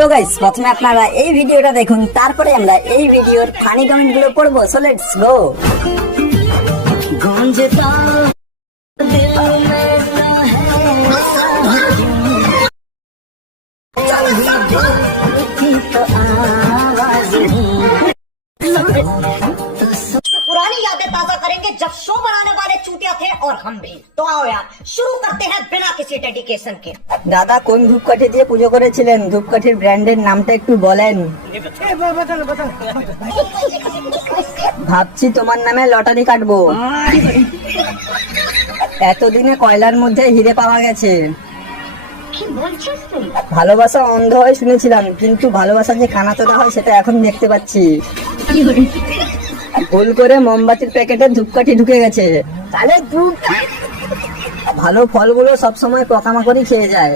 So guys, প্রথমে আপনারা এই ভিডিওটা দেখুন, তারপরে আমরা এই ভিডিওর ফানি কমেন্ট গুলো পড়বো। So let's go. গঞ্জতা দিল মে पुरानी यादें ताजा करेंगे जब शो बनाने वाले चूतिया थे और हम भी। तो आओ यार शुरू करते हैं बिना किसी डेडिकेशन के। দাদা কোন ধূপকাঠি দিয়ে পুজো করেছিলেন? ধূপকাঠির ব্র্যান্ডের নামটা একটু বলেন। ভাবছি তোমার নামে লটারি কাটবো। এতদিনে কয়লার মধ্যে হিরে পাওয়া গেছে। ভালোবাসা অন্ধ হয় শুনেছিলাম, কিন্তু ভালোবাসা যে কানাতোরা হয় সেটা এখন দেখতে পাচ্ছি। ভুল করে মোমবাতির প্যাকেটে ধূপকাঠি ঢুকে গেছে। তাহলে ভালো ফলগুলো সবসময় পোকামাকড়ই খেয়ে যায়।